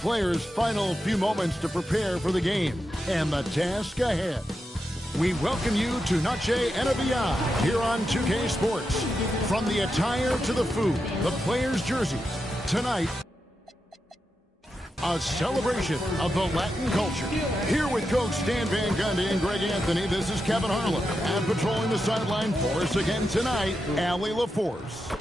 players' final few moments to prepare for the game and the task ahead. We welcome you to Noche and Beyond here on 2K Sports. From the attire to the food, the players' jerseys, tonight, a celebration of the Latin culture. Here with Coach Stan Van Gundy and Greg Anthony, this is Kevin Harlan. And patrolling the sideline for us again tonight, Allie LaForce.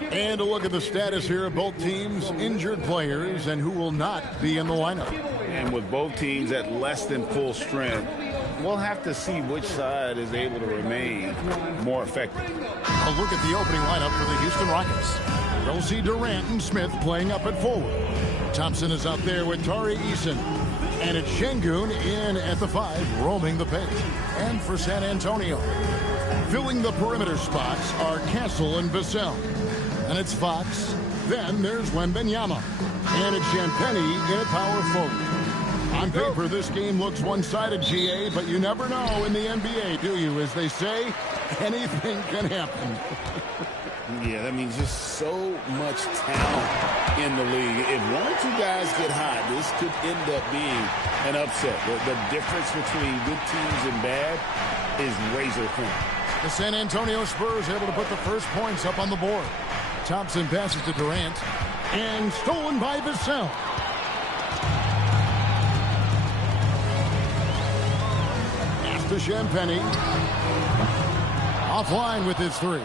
And a look at the status here of both teams' injured players and who will not be in the lineup. And with both teams at less than full strength, we'll have to see which side is able to remain more effective. A look at the opening lineup for the Houston Rockets. We'll see Durant and Smith playing up at forward. Thompson is out there with Tari Eason. And it's Şengün in at the 5, roaming the paint. And for San Antonio, filling the perimeter spots are Castle and Vassell. And it's Fox. Then there's Wembanyama. And it's Champagnie in at power forward. On paper, this game looks one-sided, GA, but you never know in the NBA, do you? As they say, anything can happen. Yeah, that means just so much talent in the league. If one or two guys get hot, this could end up being an upset. The difference between good teams and bad is razor thin. The San Antonio Spurs able to put the first points up on the board. Thompson passes to Durant, and stolen by Vassell. Pass to Champagnie. Offline with his 3.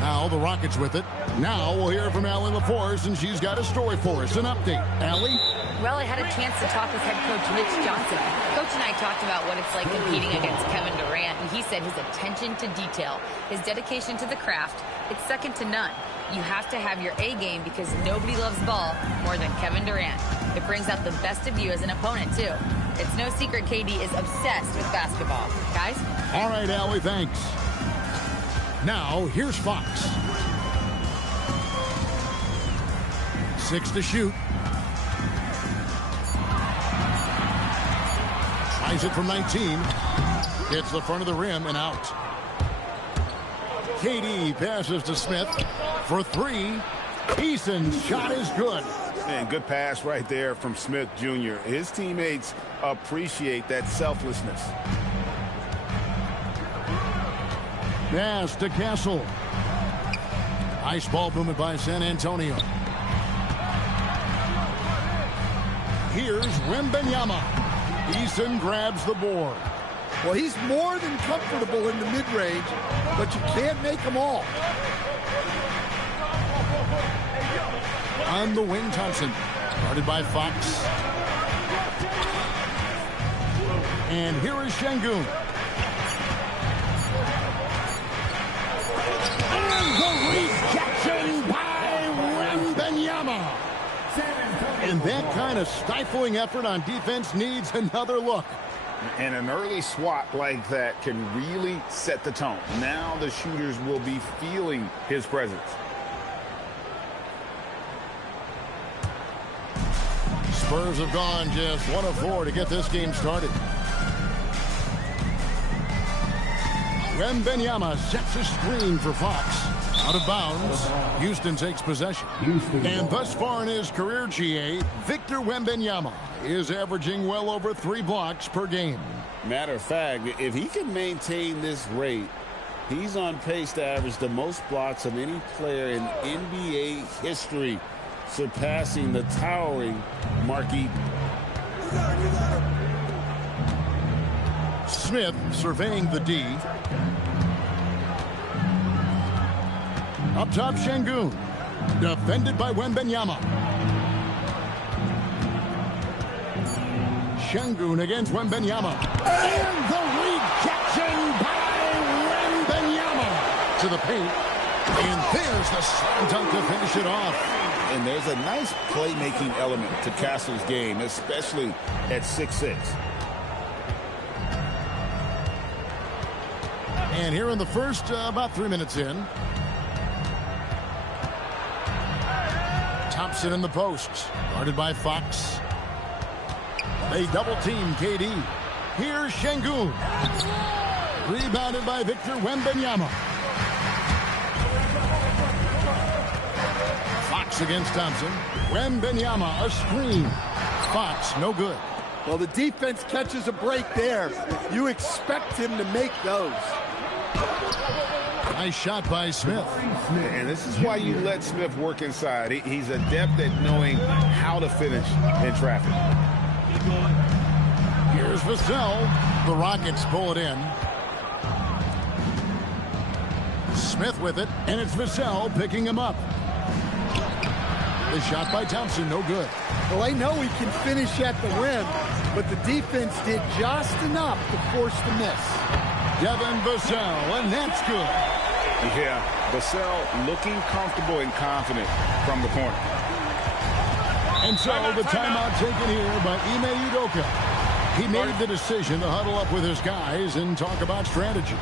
Now the Rockets with it. Now we'll hear from Allie LaForce, and she's got a story for us. An update. Allie? Well, I had a chance to talk with head coach Mitch Johnson. Coach and I talked about what it's like competing against Kevin Durant, and he said his attention to detail, his dedication to the craft, it's second to none. You have to have your A game because nobody loves ball more than Kevin Durant. It brings out the best of you as an opponent, too. It's no secret KD is obsessed with basketball. Guys? All right, Allie, thanks. Now, here's Fox. 6 to shoot. Tries it from 19. Hits the front of the rim and out. KD passes to Smith for 3. Eason's shot is good. And good pass right there from Smith Jr. His teammates appreciate that selflessness. Pass to Castle. Ice ball movement by San Antonio. Here's Wembanyama. Eason grabs the board. Well, he's more than comfortable in the mid-range, but you can't make them all. On the wing, Thompson. Guarded by Fox. And here is Şengün. And the rejection by Wembanyama. And that kind of stifling effort on defense needs another look. And an early swat like that can really set the tone. Now the shooters will be feeling his presence. Spurs have gone just 1 of 4 to get this game started. Wembanyama sets a screen for Fox. Out of bounds, Houston takes possession. And thus far in his career, GA, Victor Wembanyama is averaging well over 3 blocks per game. Matter of fact, if he can maintain this rate, he's on pace to average the most blocks of any player in NBA history, surpassing the towering Mark Eaton. Smith surveying the D. Up top, Şengün. Defended by Wembanyama. Şengün against Wembanyama. And the rejection by Wembanyama to the paint. And there's the slam dunk to finish it off. And there's a nice playmaking element to Castle's game, especially at 6'6". And here in the first, about 3 minutes in. Thompson in the post, guarded by Fox. They double-team KD. Here's Şengün. Rebounded by Victor Wembanyama. Fox Fox against Thompson. Wembanyama, a screen. Fox, no good. Well, the defense catches a break there. You expect him to make those. Nice shot by Smith. And this is why you let Smith work inside. He's adept at knowing how to finish in traffic. Here's Vassell. The Rockets pull it in. Smith with it, and it's Vassell picking him up. The shot by Thompson, no good. Well, I know he can finish at the rim, but the defense did just enough to force the miss. Devin Vassell, and that's good. Yeah, Vassell looking comfortable and confident from the corner. And so the timeout taken here by Ime Udoka. He made the decision to huddle up with his guys and talk about strategy.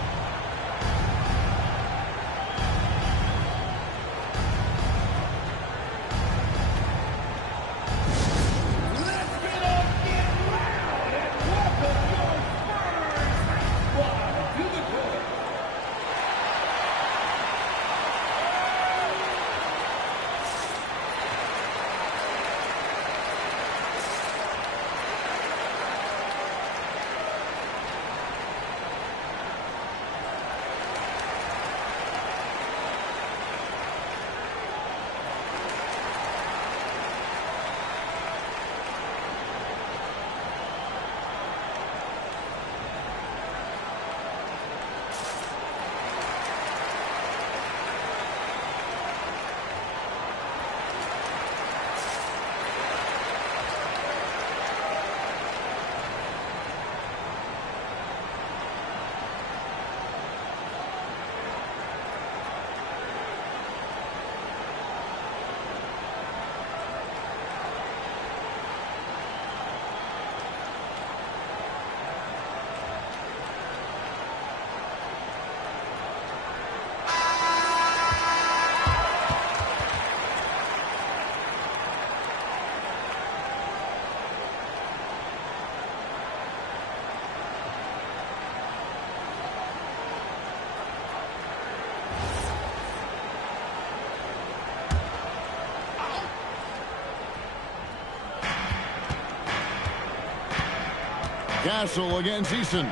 Castle against Eason.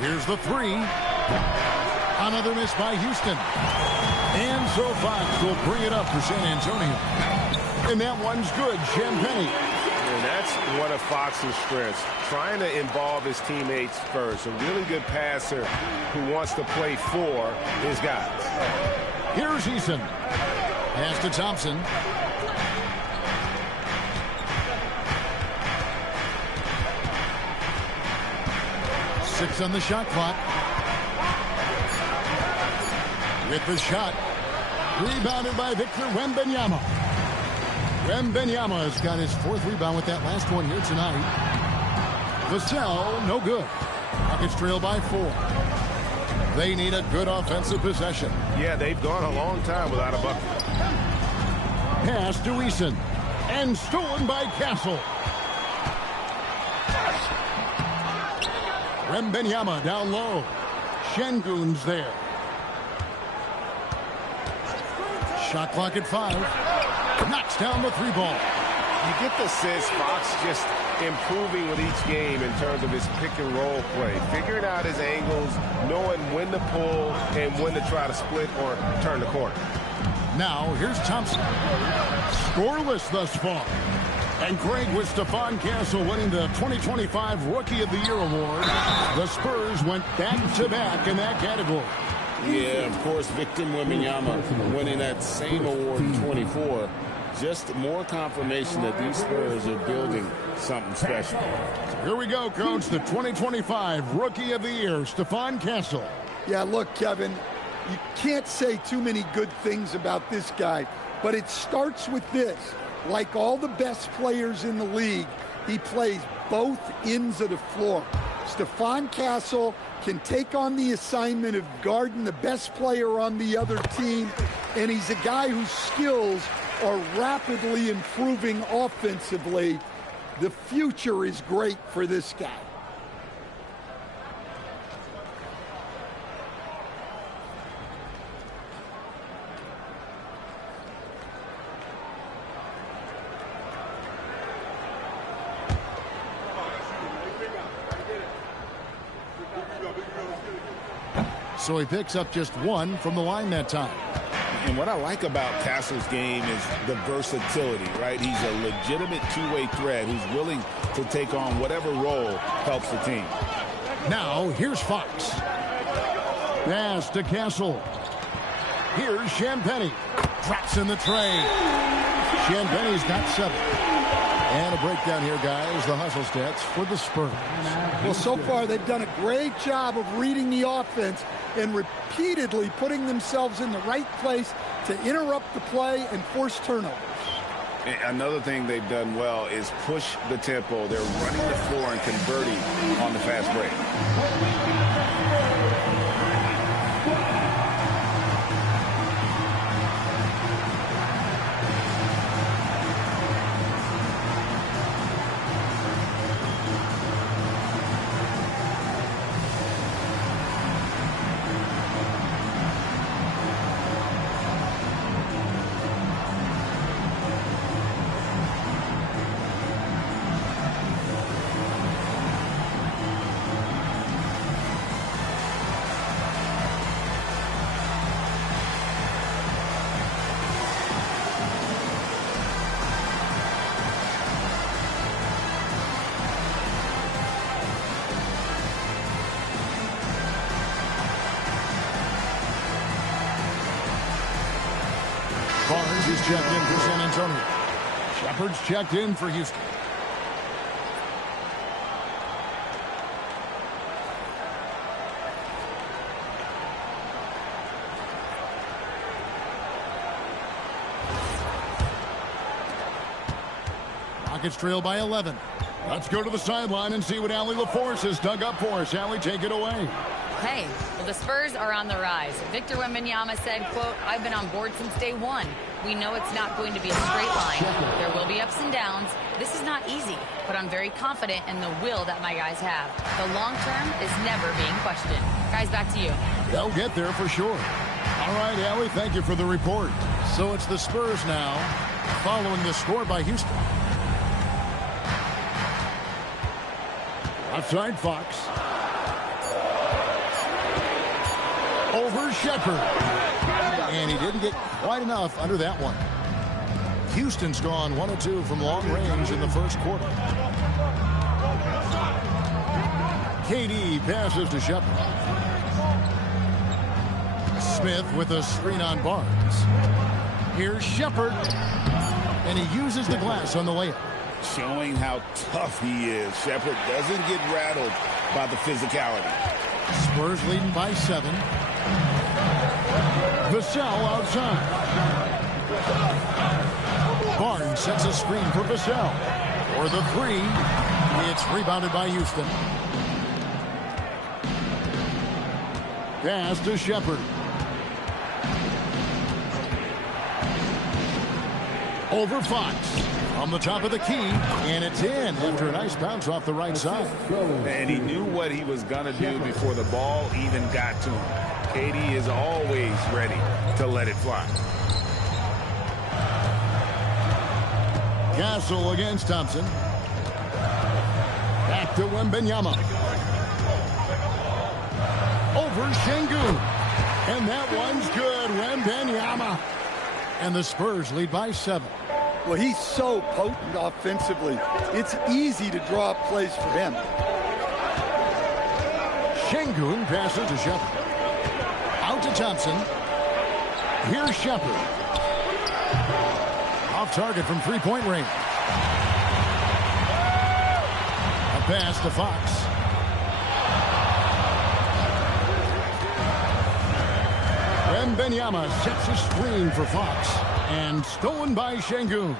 Here's the three. Another miss by Houston. And so Fox will bring it up for San Antonio. And that one's good. Champagne. And that's one of Fox's strengths, trying to involve his teammates first. A really good passer who wants to play for his guys. Here's Eason. Pass to Thompson. Six on the shot clock. With the shot. Rebounded by Victor Wembanyama. Wembanyama has got his fourth rebound with that last one here tonight. Vassell, no good. Rockets trail by 4. They need a good offensive possession. Yeah, they've gone a long time without a bucket. Pass to Eason. And stolen by Castle. Wembanyama down low. Şengün's there. Shot clock at 5. Knocks down the 3 ball. You get the sense Fox just improving with each game in terms of his pick and roll play, figuring out his angles, knowing when to pull and when to try to split or turn the corner. Now here's Thompson. Scoreless thus far. And Craig, with Stephon Castle winning the 2025 Rookie of the Year award, the Spurs went back-to-back in that category. Yeah, of course, Victor Wembanyama winning that same award in 24. Just more confirmation that these Spurs are building something special. Here we go, Coach. The 2025 Rookie of the Year, Stephon Castle. Yeah, look, Kevin, you can't say too many good things about this guy, but it starts with this. Like all the best players in the league, he plays both ends of the floor. Stephon Castle can take on the assignment of guarding the best player on the other team, and he's a guy whose skills are rapidly improving offensively. The future is great for this guy. So he picks up just one from the line that time. And what I like about Castle's game is the versatility, right? He's a legitimate two-way threat who's willing to take on whatever role helps the team. Now, here's Fox. Pass to Castle. Here's Champagnie. Drops in the tray. Champagnie's got 7. And a breakdown here, guys. The hustle stats for the Spurs. Well, so far they've done a great job of reading the offense and repeatedly putting themselves in the right place to interrupt the play and force turnovers. Another thing they've done well is push the tempo. They're running the floor and converting on the fast break. Barnes is checked in for San Antonio. Shepard's checked in for Houston. Rockets trail by 11. Let's go to the sideline and see what Allie LaForce has dug up for us. Allie, take it away. Hey, well, the Spurs are on the rise. Victor Wembanyama said, quote, "I've been on board since day one. We know it's not going to be a straight line. There will be ups and downs. This is not easy, but I'm very confident in the will that my guys have. The long term is never being questioned." Guys, back to you. They'll get there for sure. All right, Allie, thank you for the report. So it's the Spurs now, following the score by Houston. Outside Fox. Over Shepard. And he didn't get quite enough under that one. Houston's gone 1 of 2 from long range in the first quarter. KD passes to Shepard. Smith with a screen on Barnes. Here's Shepard. And he uses the glass on the layup. Showing how tough he is. Shepard doesn't get rattled by the physicality. Spurs leading by 7. Vassell outside. Barnes sets a screen for Vassell. For the 3. It's rebounded by Houston. Pass to Shepard. Over Fox. On the top of the key, and it's in after a nice bounce off the right side. And he knew what he was going to do before the ball even got to him. KD is always ready to let it fly. Castle against Thompson. Back to Wembanyama. Over Şengün. And that one's good. Wembanyama. And the Spurs lead by 7. Well, he's so potent offensively. It's easy to draw up plays for him. Şengün passes to Shepard. Out to Thompson. Here's Shepard. Off target from three-point range. A pass to Fox. Wembanyama sets a screen for Fox. And stolen by Şengün.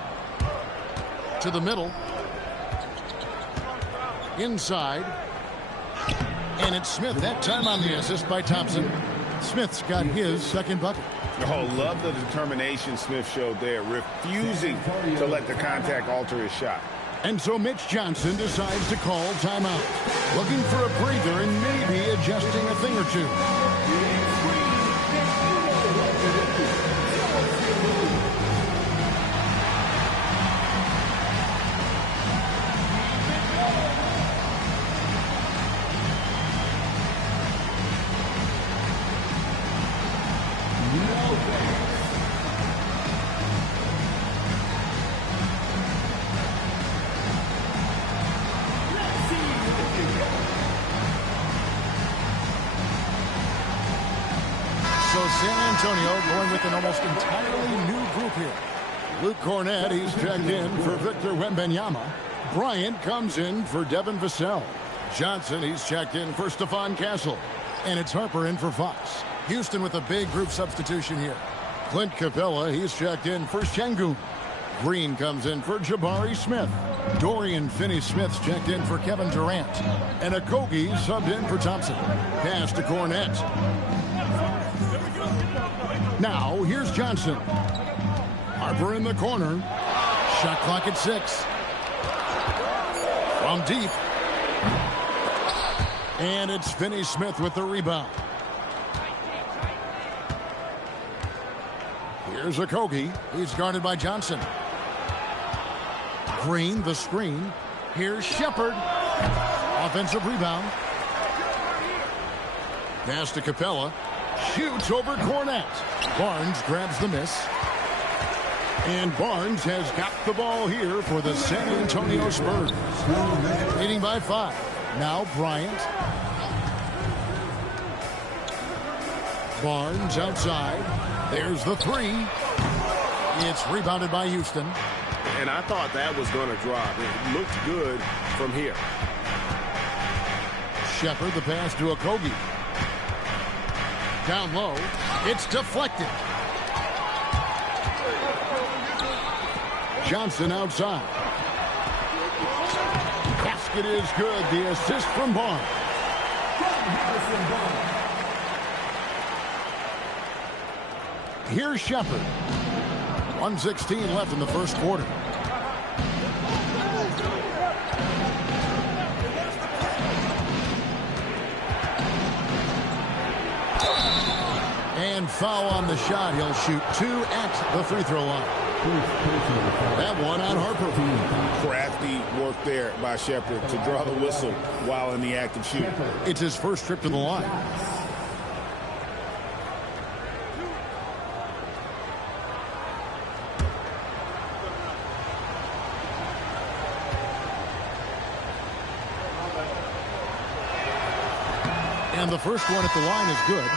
To the middle. Inside. And it's Smith that time on the assist by Thompson. Smith's got his second bucket. Oh, love the determination Smith showed there, refusing to let the contact alter his shot. And so Mitch Johnson decides to call timeout. Looking for a breather and maybe adjusting a thing or two. San Antonio going with an almost entirely new group here. Luke Cornett, he's checked in for Victor Wembanyama. Bryant comes in for Devin Vassell. Johnson, he's checked in for Stephon Castle. And it's Harper in for Fox. Houston with a big group substitution here. Clint Capella, he's checked in for Şengün. Green comes in for Jabari Smith. Dorian Finney-Smith's checked in for Kevin Durant. And Okogie subbed in for Thompson. Pass to Cornett. Now, here's Johnson. Harper in the corner. Shot clock at 6. From deep. And it's Finney-Smith with the rebound. Here's Okogie. He's guarded by Johnson. Green, the screen. Here's Shepard. Offensive rebound. Pass to Capella. Shoots over Cornett. Barnes grabs the miss. And Barnes has got the ball here for the San Antonio Spurs. Leading by 5. Now Bryant. Barnes outside. There's the 3. It's rebounded by Houston. And I thought that was going to drop. It looked good from here. Shepard, the pass to Okogie. Down low. It's deflected. Johnson outside. Basket is good. The assist from Barnes. Here's Shepard. 1:16 left in the first quarter. And foul on the shot. He'll shoot 2 at the free throw line. That one on Harper. Crafty work there by Shepard to draw the whistle while in the act of shooting. It's his first trip to the line. And the first one at the line is good.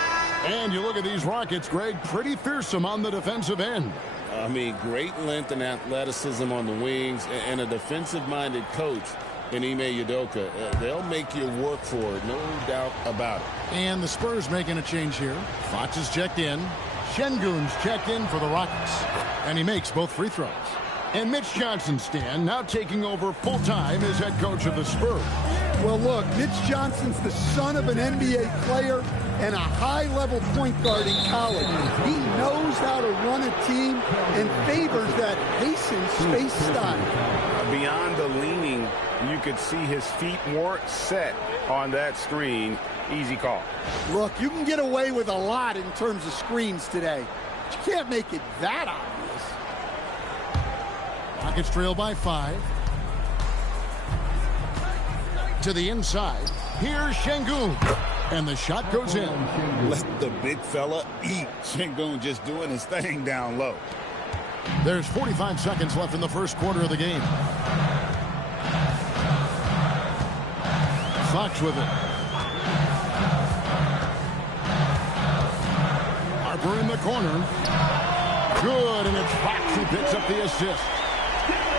And you look at these Rockets, Greg, pretty fearsome on the defensive end. I mean, great length and athleticism on the wings, and a defensive-minded coach in Ime Udoka. They'll make you work for it, no doubt about it. And the Spurs making a change here. Fox is checked in. Şengün's checked in for the Rockets. And he makes both free throws. And Mitch Johnson, Stan, now taking over full-time as head coach of the Spurs. Well, look, Mitch Johnson's the son of an NBA player and a high-level point guard in college. He knows how to run a team and favors that hastened space style. Beyond the leaning, you could see his feet weren't set on that screen. Easy call. Look, you can get away with a lot in terms of screens today. But you can't make it that obvious. Rockets trail by 5. To the inside. Here's Şengün. And the shot goes in. Let the big fella eat. Şengün just doing his thing down low. There's 45 seconds left in the first quarter of the game. Fox with it. Harper in the corner. Good, and it's Fox who picks up the assist.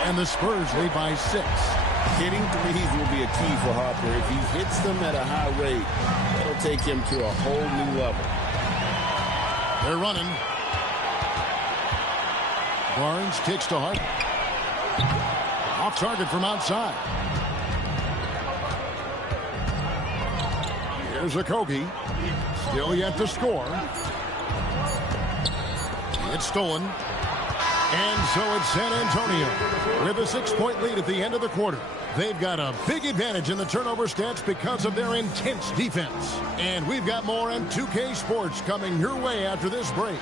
And the Spurs lead by 6. Hitting threes will be a key for Harper. If he hits them at a high rate, that'll take him to a whole new level. They're running. Barnes kicks to Harper. Off target from outside. Here's Okogie. Still yet to score. It's stolen. And so it's San Antonio with a 6-point lead at the end of the quarter. They've got a big advantage in the turnover stats because of their intense defense. And we've got more on 2K Sports coming your way after this break.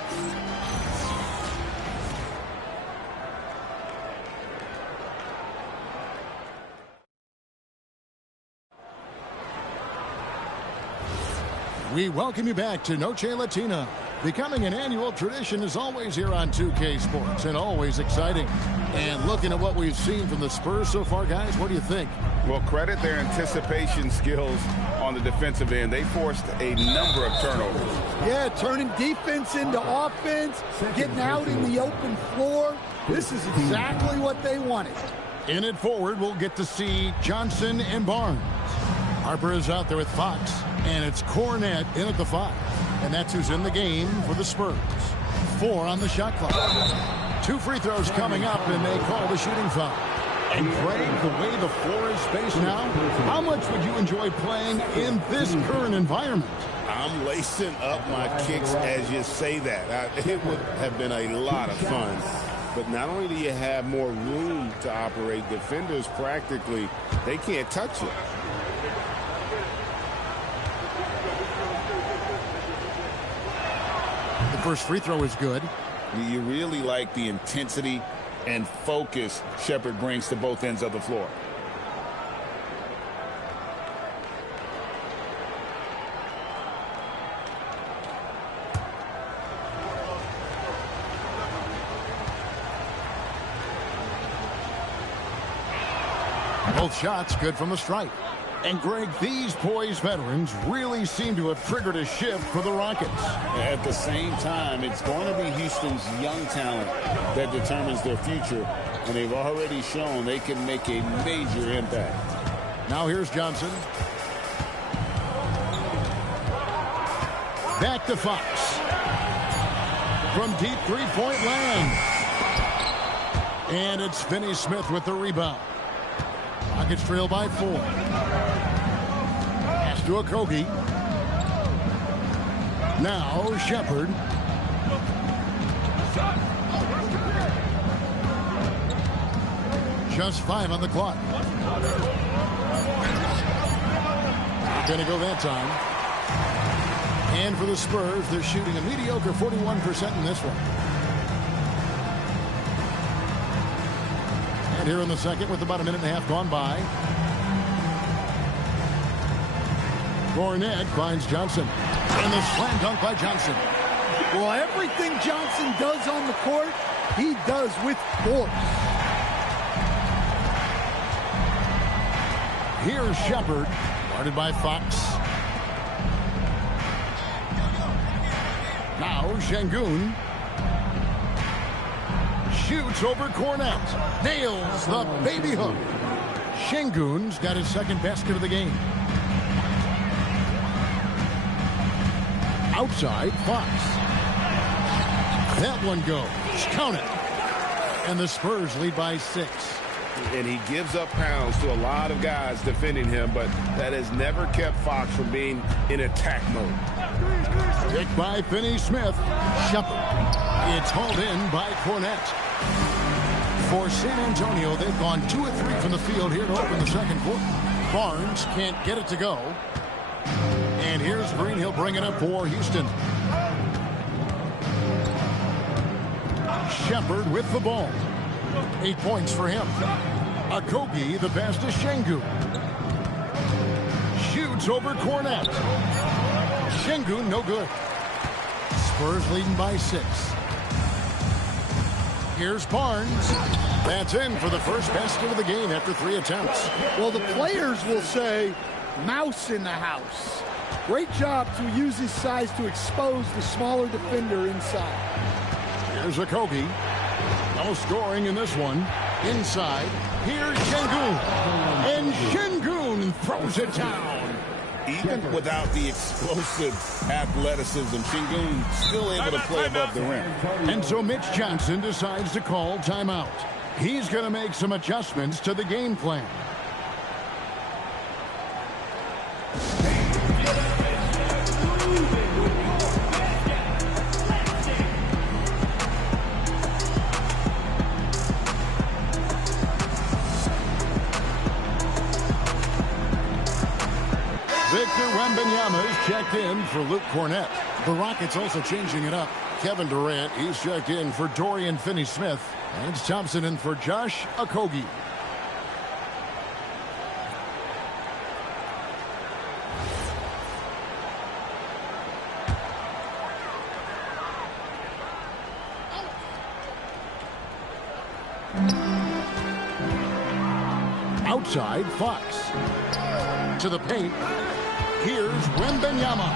We welcome you back to Noche Latina. Becoming an annual tradition is always here on 2K Sports and always exciting. And looking at what we've seen from the Spurs so far, guys, what do you think? Well, credit their anticipation skills on the defensive end. They forced a number of turnovers. Yeah, turning defense into offense, getting out in the open floor. This is exactly what they wanted. In it forward, we'll get to see Johnson and Barnes. Harper is out there with Fox, and it's Cornette in at the 5. And that's who's in the game for the Spurs. 4 on the shot clock. 2 free throws coming up, and they call the shooting foul. And Greg, the way the floor is spaced now, how much would you enjoy playing in this current environment? I'm lacing up my kicks as you say that. It would have been a lot of fun. But not only do you have more room to operate, defenders practically, they can't touch it. The first free throw is good. You really like the intensity and focus Shepherd brings to both ends of the floor. Both shots good from the stripe. And, Greg, these poised veterans really seem to have triggered a shift for the Rockets. At the same time, it's going to be Houston's young talent that determines their future, and they've already shown they can make a major impact. Now here's Johnson. Back to Fox. From deep three-point land. And it's Finney Smith with the rebound. Rockets trail by 4. Pass to Okogie. Now Shepherd. Just 5 on the clock. Not going to go that time. And for the Spurs, they're shooting a mediocre 41% in this one. And here in the second with about a minute and a half gone by. Cornette finds Johnson. And the slam dunk by Johnson. Well, everything Johnson does on the court, he does with force. Here's Shepherd, guarded by Fox. Now Şengün shoots over Cornette. Nails the baby hook. Şengün's got his second basket of the game. Outside, Fox. That one goes. Count it. And the Spurs lead by 6. And he gives up pounds to a lot of guys defending him, but that has never kept Fox from being in attack mode. Picked by Finney Smith. Shepherd. It's hauled in by Cornette. For San Antonio, they've gone 2 of 3 from the field here to open the second quarter. Barnes can't get it to go. And here's Green. He'll bring it up for Houston. Shepherd with the ball. 8 points for him. Okogie, the pass to Şengün. Shoots over Cornette. Şengün, no good. Spurs leading by 6. Here's Barnes. That's in for the first basket of the game after 3 attempts. Well, the players will say, mouse in the house. Great job to use his size to expose the smaller defender inside. Here's Okogie. No scoring in this one. Inside, here's Şengün. And Şengün throws it down. Even without the explosive athleticism, Şengün still able to play above the rim. And so Mitch Johnson decides to call timeout. He's going to make some adjustments to the game plan. Victor Wembanyama is checked in for Luke Cornette. The Rockets also changing it up. Kevin Durant, he's checked in for Dorian Finney-Smith. And Thompson in for Josh Okogie. Outside, Fox. To the paint. Here's Wembanyama.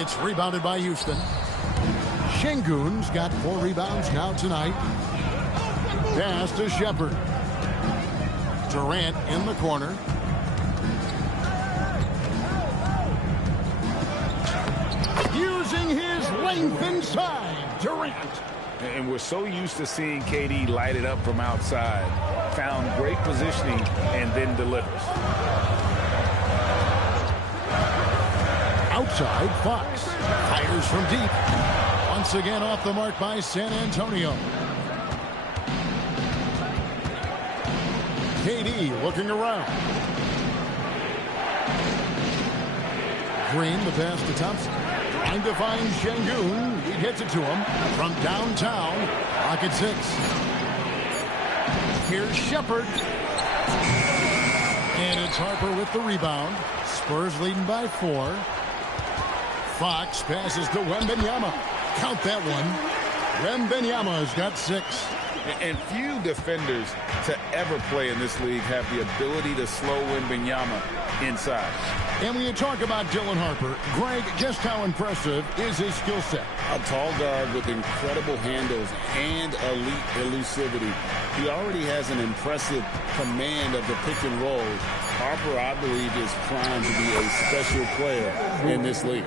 It's rebounded by Houston. Şengün's got 4 rebounds now tonight. Pass to Shepherd. Durant in the corner. Using his length inside. Durant. And we're so used to seeing KD light it up from outside. Found great positioning and then delivers. Outside, Fox. Fires from deep. Once again off the mark by San Antonio. KD looking around. Green, the pass to Thompson. Trying to find Şengün. He gets it to him from downtown. Rocket 6. Here's Shepherd. And it's Harper with the rebound. Spurs leading by 4. Fox passes to Wembanyama. Count that one. Wembanyama's got 6. And few defenders to ever play in this league have the ability to slow Wembanyama inside. And when you talk about Dylan Harper, Greg, just how impressive is his skill set? A tall guard with incredible handles and elite elusivity. He already has an impressive command of the pick and roll. Harper, I believe, is primed to be a special player in this league.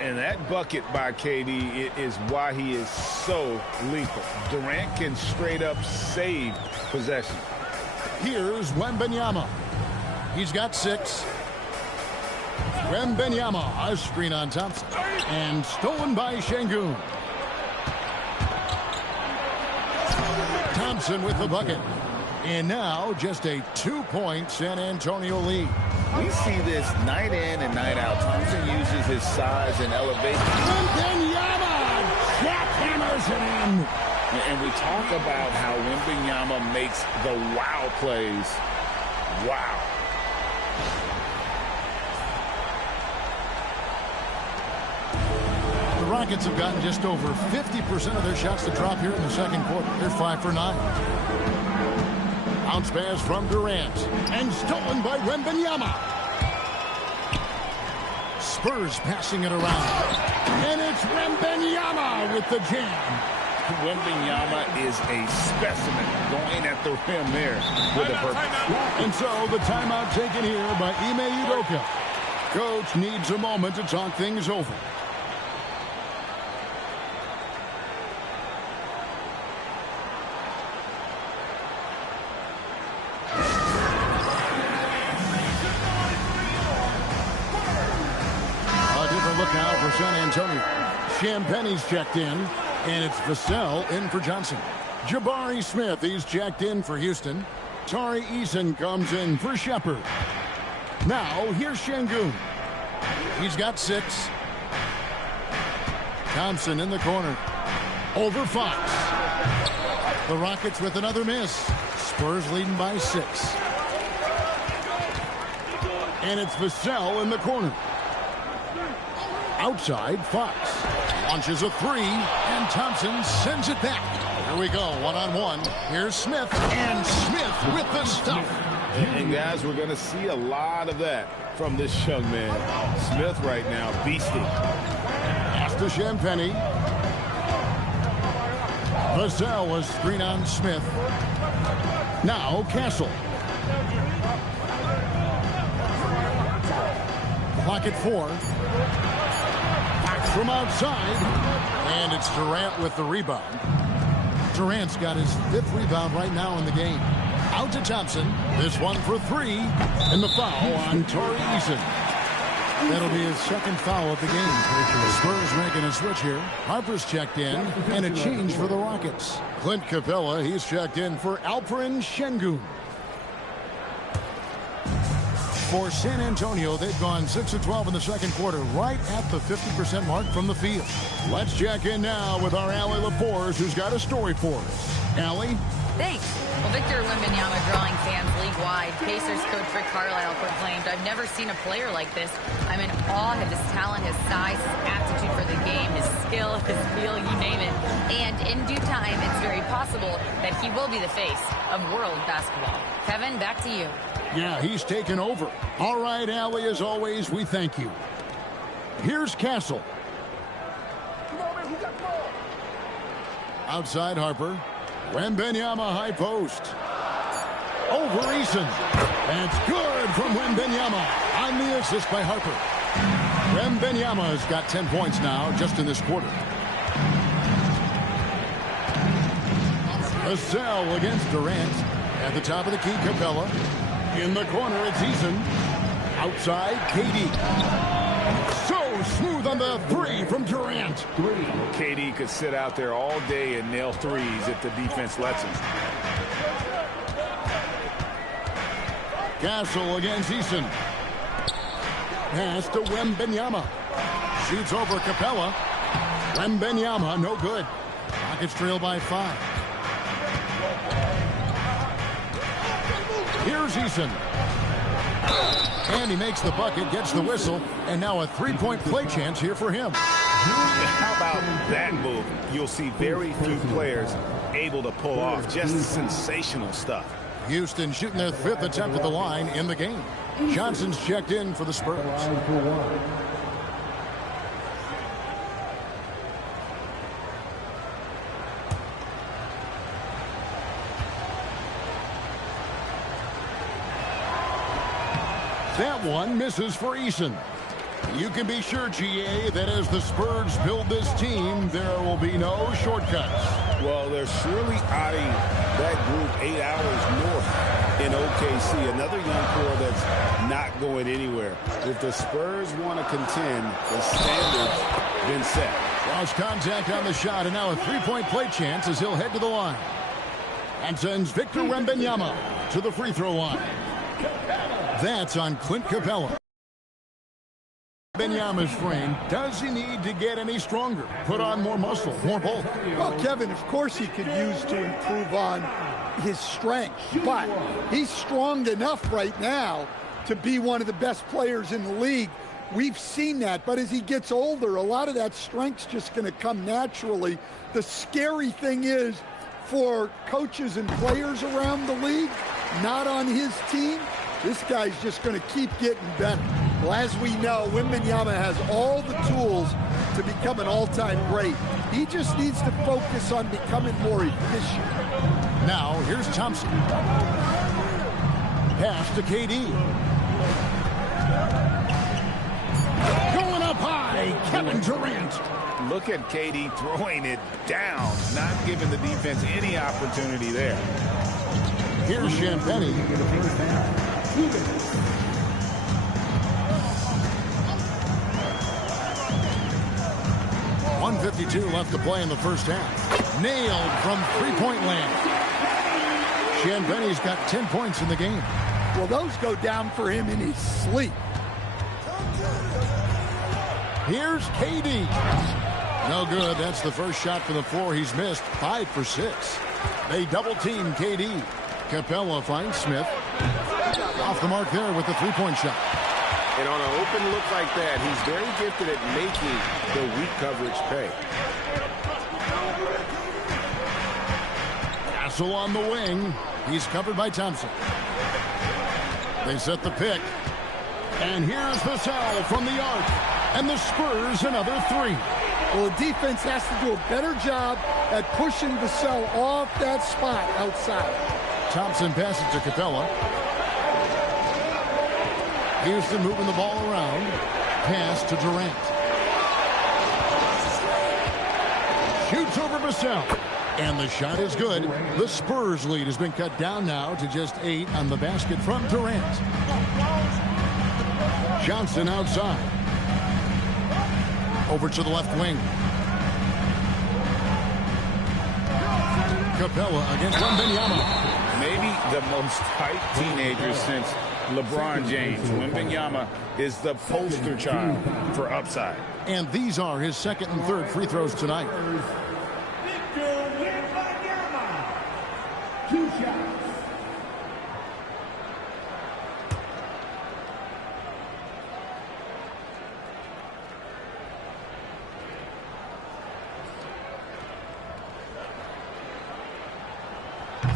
And that bucket by KD is why he is so lethal. Durant can straight up save possession. Here's Wembanyama. He's got 6. Wembanyama, a screen on Thompson. And stolen by Şengün. Thompson with the bucket. And now just a 2-point San Antonio lead. We see this night in and night out. Thompson uses his size and elevation. Wembanyama jackhammers it in. And we talk about how Wembanyama makes the wow plays. Wow. The Rockets have gotten just over 50% of their shots to drop here in the second quarter. They're 5 for 9. Bounce pass from Durant. And stolen by Wembanyama. Spurs passing it around. And it's Wembanyama with the jam. Wembanyama is a specimen going at the rim there with a purpose. And so the timeout taken here by Ime Udoka. Coach needs a moment to talk things over. Look now for San Antonio. Champagne's checked in, and it's Vassell in for Johnson. Jabari Smith, he's checked in for Houston. Tari Eason comes in for Shepherd. Now, here's Şengün. He's got 6. Thompson in the corner. Over Fox. The Rockets with another miss. Spurs leading by 6. And it's Vassell in the corner. Outside, Fox launches a 3, and Thompson sends it back. Here we go, one-on-one. Here's Smith, and Smith with the stuff. And guys, we're going to see a lot of that from this young man. Smith right now, beasting. After Champagnie. Vassell was screen on Smith. Now, Castle. Clock at 4. From outside, and it's Durant with the rebound. Durant's got his 5th rebound right now in the game. Out to Thompson. This one for 3, and the foul on Tari Eason. That'll be his 2nd foul of the game. Spurs making a switch here. Harper's checked in, and a change for the Rockets. Clint Capella, he's checked in for Alperen Şengün. For San Antonio, they've gone 6 of 12 in the second quarter, right at the 50% mark from the field. Let's check in now with our Allie LaForce, who's got a story for us. Allie? Thanks. Well, Victor Wembanyama drawing fans league-wide wide. Pacers coach Rick Carlisle proclaimed, "I've never seen a player like this. I'm in awe of his talent, his size, his aptitude for the game, his skill, his feel, you name it. And in due time, it's very possible that he will be the face of world basketball." Kevin, back to you. Yeah, he's taken over. All right, Allie, as always, we thank you. Here's Castle. Outside Harper. Wembanyama high post. Over Eason. That's good from Wembanyama on the assist by Harper. Wembanyama's got 10 points now just in this quarter. Vassell against Durant. At the top of the key, Capella. In the corner, it's Eason. Outside, KD. So smooth on the three from Durant. KD could sit out there all day and nail threes if the defense lets him. Castle against Eason. Pass to Wembanyama. Shoots over Capella. Wembanyama, no good. Rockets trail by 5. Here's Eason. And he makes the bucket, gets the whistle, and now a three-point play chance here for him. How about that move? You'll see very few players able to pull off just sensational stuff. Houston shooting their 5th attempt at the line in the game. Johnson's checked in for the Spurs. That one misses for Eason. You can be sure, GA, that as the Spurs build this team, there will be no shortcuts. Well, they're surely eyeing that group 8 hours north in OKC. Another young core that's not going anywhere. If the Spurs want to contend, the standard's been set. Lost contact on the shot, and now a three-point play chance as he'll head to the line. And sends Victor Wembanyama to the free throw line. That's on Clint Capella. Wembanyama's frame, does he need to get any stronger? Put on more muscle, more bulk? Well, Kevin, of course he could use to improve on his strength, but he's strong enough right now to be one of the best players in the league. We've seen that, but as he gets older, a lot of that strength's just going to come naturally. The scary thing is for coaches and players around the league, not on his team, this guy's just going to keep getting better. Well, as we know, Wembanyama has all the tools to become an all-time great. He just needs to focus on becoming more efficient. Now, here's Thompson. Pass to KD. Going up high, Kevin Durant. Look at KD throwing it down, not giving the defense any opportunity there. Here's Champagny. 1:52 left to play in the first half. Nailed from three-point land. Champagny's got 10 points in the game. Well, those go down for him in his sleep. Here's KD. No good. That's the first shot from the floor he's missed. 5 for 6. They double-team KD. Capella finds Smith. Off the mark there with the three-point shot. And on an open look like that, he's very gifted at making the weak coverage pay. Castle on the wing. He's covered by Thompson. They set the pick. And here's Vassell from the arc. And the Spurs another 3. Well, the defense has to do a better job at pushing Vassell off that spot outside. Thompson passes to Capella. Houston moving the ball around. Pass to Durant. Shoots over Vassell. And the shot is good. The Spurs lead has been cut down now to just 8 on the basket from Durant. Johnson outside. Over to the left wing. Capella against Wembanyama. Maybe the most hyped teenager since LeBron James. Wembanyama is the poster child for upside. And these are his second and third free throws tonight.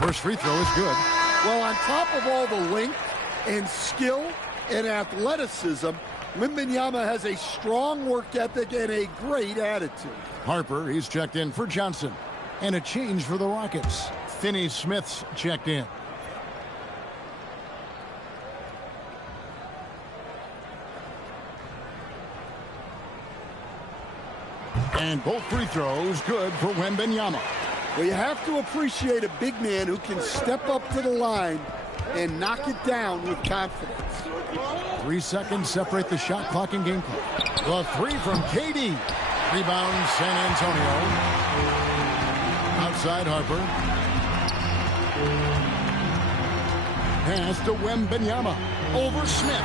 First free throw is good. Well, on top of all the length and skill and athleticism, Wembanyama has a strong work ethic and a great attitude. Harper, he's checked in for Johnson. And a change for the Rockets. Finney-Smith's checked in. And both free throws good for Wembanyama. Well, you have to appreciate a big man who can step up to the line and knock it down with confidence. 3 seconds separate the shot clock and game clock. The three from KD. Rebound San Antonio. Outside Harper. Pass to Wembanyama. Over Smith.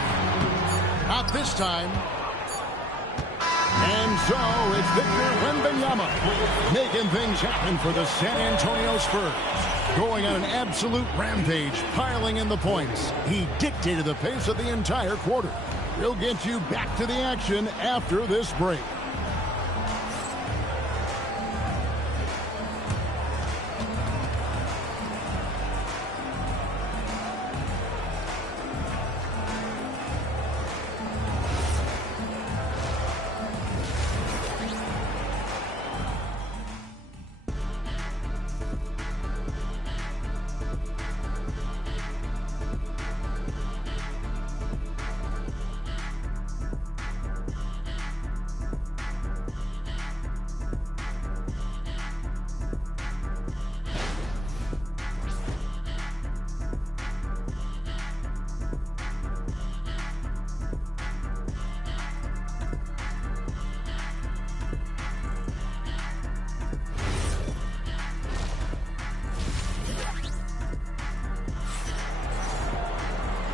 Not this time. And so it's Victor Wembanyama making things happen for the San Antonio Spurs. Going on an absolute rampage, piling in the points. He dictated the pace of the entire quarter. He'll get you back to the action after this break.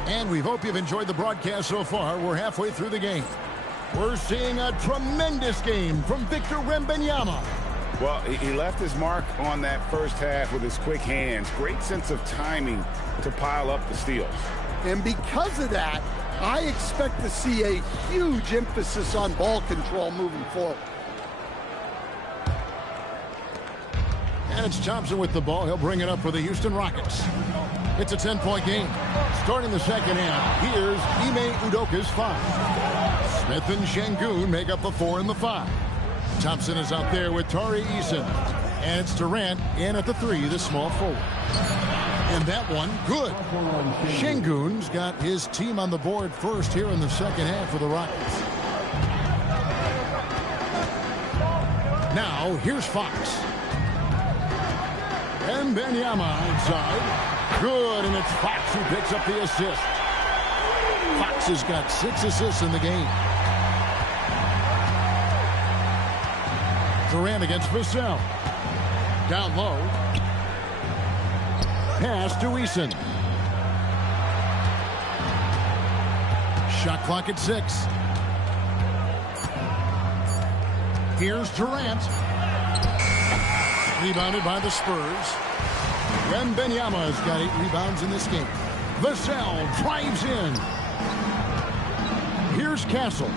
And we hope you've enjoyed the broadcast so far. We're halfway through the game. We're seeing a tremendous game from Victor Wembanyama. Well, he left his mark on that first half with his quick hands. Great sense of timing to pile up the steals. And because of that, I expect to see a huge emphasis on ball control moving forward. And it's Thompson with the ball. He'll bring it up for the Houston Rockets. It's a 10-point game. Starting the second half, here's Ime Udoka's 5. Smith and Şengün make up the 4 and the 5. Thompson is out there with Tari Eason. And it's Durant in at the 3, the small forward. And that one, good. Şengün's got his team on the board first here in the second half for the Rockets. Now, here's Fox. And Wembanyama inside. Good, and it's Fox who picks up the assist. Fox has got 6 assists in the game. Durant against Vassell. Down low. Pass to Eason. Shot clock at 6. Here's Durant. Rebounded by the Spurs. Wembanyama has got 8 rebounds in this game. Vassell drives in. Here's Castle.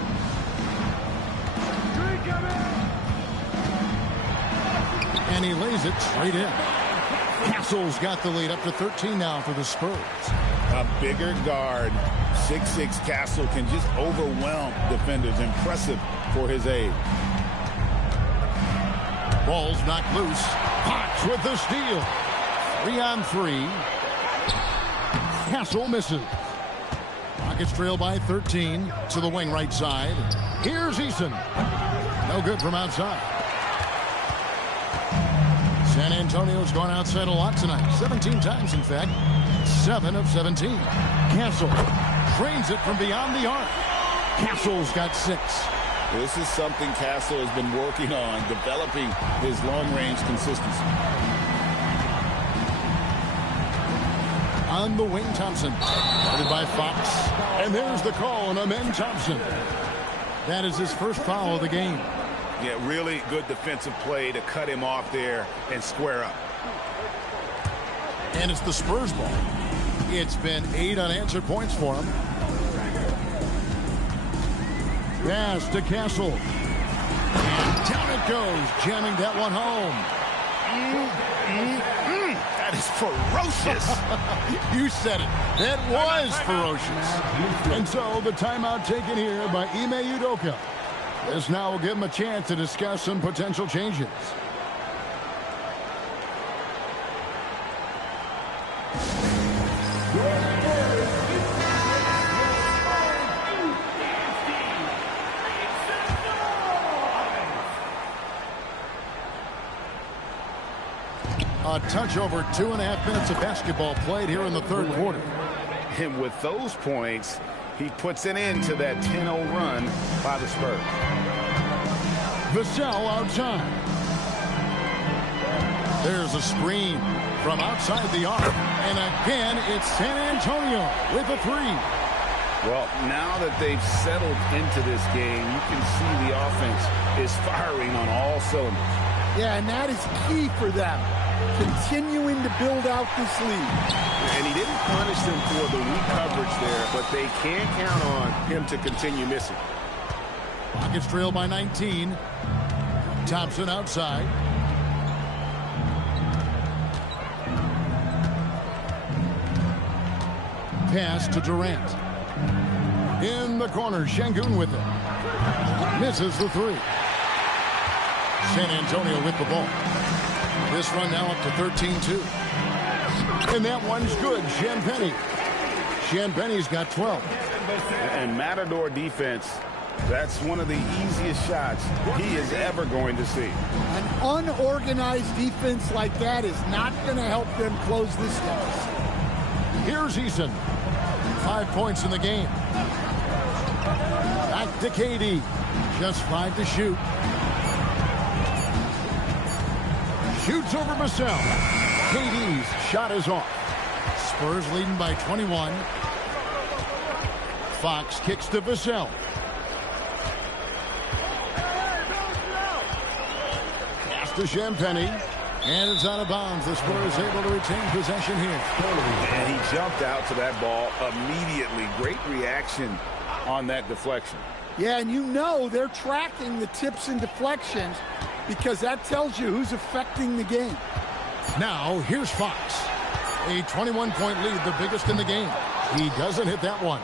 And he lays it straight in. Castle's got the lead up to 13 now for the Spurs. A bigger guard, 6'6" Castle can just overwhelm defenders. Impressive for his age. Ball's knocked loose. Fox with the steal. 3-on-3. Castle misses. Rockets trail by 13 to the wing right side. Here's Eason. No good from outside. San Antonio's gone outside a lot tonight. 17 times, in fact. 7 of 17. Castle drains it from beyond the arc. Castle's got 6. This is something Castle has been working on, developing his long-range consistency. On the wing, Thompson. Guarded by Fox. And there's the call on Amen Thompson. That is his first foul of the game. Yeah, really good defensive play to cut him off there and square up. And it's the Spurs ball. It's been 8 unanswered points for him. Pass to Castle. And down it goes, jamming that one home. That is ferocious. You said it. That was ferocious. And so the timeout taken here by Ime Udoka. This now will give him a chance to discuss some potential changes. A touch over 2.5 minutes of basketball played here in the third quarter. And with those points, he puts an end to that 10-0 run by the Spurs. Vassell outside. There's a screen from outside the arc. And again, it's San Antonio with a three. Well, now that they've settled into this game, you can see the offense is firing on all cylinders. Yeah, and that is key for them. Continuing to build out this lead. And he didn't punish them for the weak coverage there, but they can't count on him to continue missing. Rockets trail by 19. Thompson outside. Pass to Durant. In the corner, Şengün with it. Misses the three. San Antonio with the ball. This run now up to 13-2. And that one's good. Champagne's got 12. And Matador defense, that's one of the easiest shots he is ever going to see. An unorganized defense like that is not going to help them close this deficit. Here's Eason. 5 points in the game. Back to KD. Just 5 to shoot. Shoots over Vassell. KD's shot is off. Spurs leading by 21. Fox kicks to Vassell. Pass to Champagnie. And it's out of bounds. The Spurs able to retain possession here. And he jumped out to that ball immediately. Great reaction on that deflection. Yeah, and you know they're tracking the tips and deflections because that tells you who's affecting the game. Now, here's Fox. A 21-point lead, the biggest in the game. He doesn't hit that one.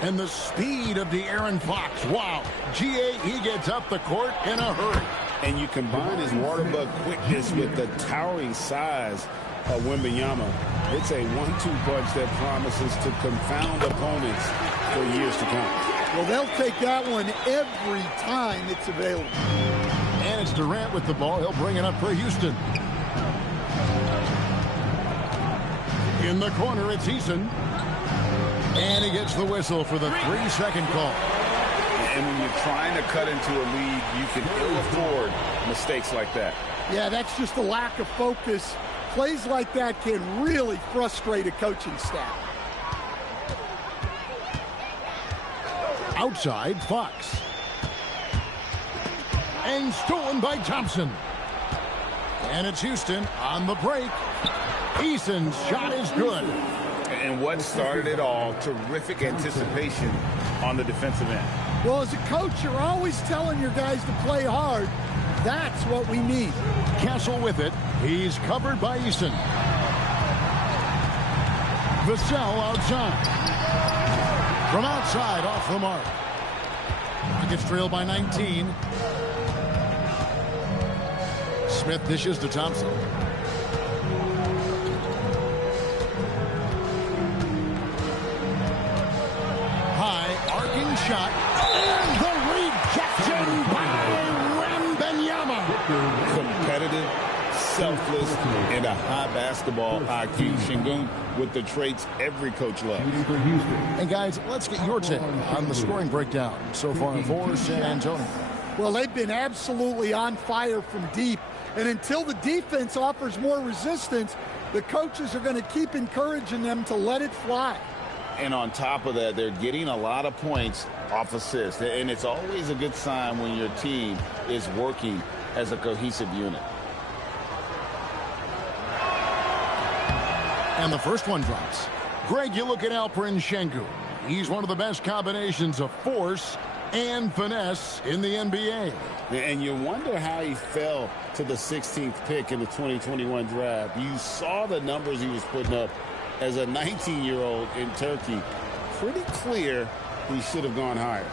And the speed of De'Aaron Fox. Wow. He gets up the court in a hurry. And you combine his water bug quickness with the towering size of Wembanyama. It's a 1-2 punch that promises to confound opponents for years to come. Well, they'll take that one every time it's available. And it's Durant with the ball. He'll bring it up for Houston. In the corner, it's Eason. And he gets the whistle for the 3-second call. And when you're trying to cut into a lead, you can ill afford mistakes like that. Yeah, that's just a lack of focus. Plays like that can really frustrate a coaching staff. Outside, Fox. And stolen by Thompson. And it's Houston on the break. Eason's shot is good. And what started it all, terrific anticipation on the defensive end. Well, as a coach, you're always telling your guys to play hard. That's what we need. Castle with it. He's covered by Eason. Vassell outside. From outside, off the mark. Rockets trail by 19. Smith dishes to Thompson. High, arcing shot. And the rejection by Wembanyama. Competitive, selfless, and a high basketball IQ. Şengün with the traits every coach loves. And guys, let's get your take on the scoring breakdown so far for San Antonio. Well, they've been absolutely on fire from deep. And until the defense offers more resistance, the coaches are going to keep encouraging them to let it fly. And on top of that, they're getting a lot of points off assists. And it's always a good sign when your team is working as a cohesive unit. And the first one drops. Greg, you look at Alperen Şengün. He's one of the best combinations of force and finesse in the NBA. And you wonder how he fell to the 16th pick in the 2021 draft. You saw the numbers he was putting up as a 19-year-old in Turkey. Pretty clear he should have gone higher.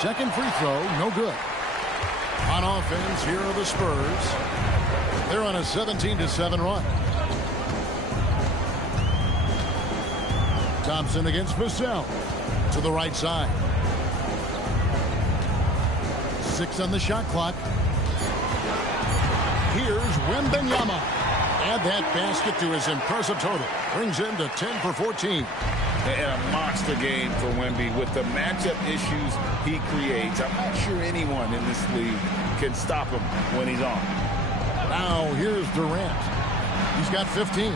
Second free throw, no good. On offense, here are the Spurs. They're on a 17-7 run. Thompson against Vassell. To the right side. 6 on the shot clock. Here's Wembanyama. Add that basket to his impressive total. Brings him to 10 for 14. And a monster game for Wemby with the matchup issues he creates. I'm not sure anyone in this league can stop him when he's on. Now here's Durant. He's got 15.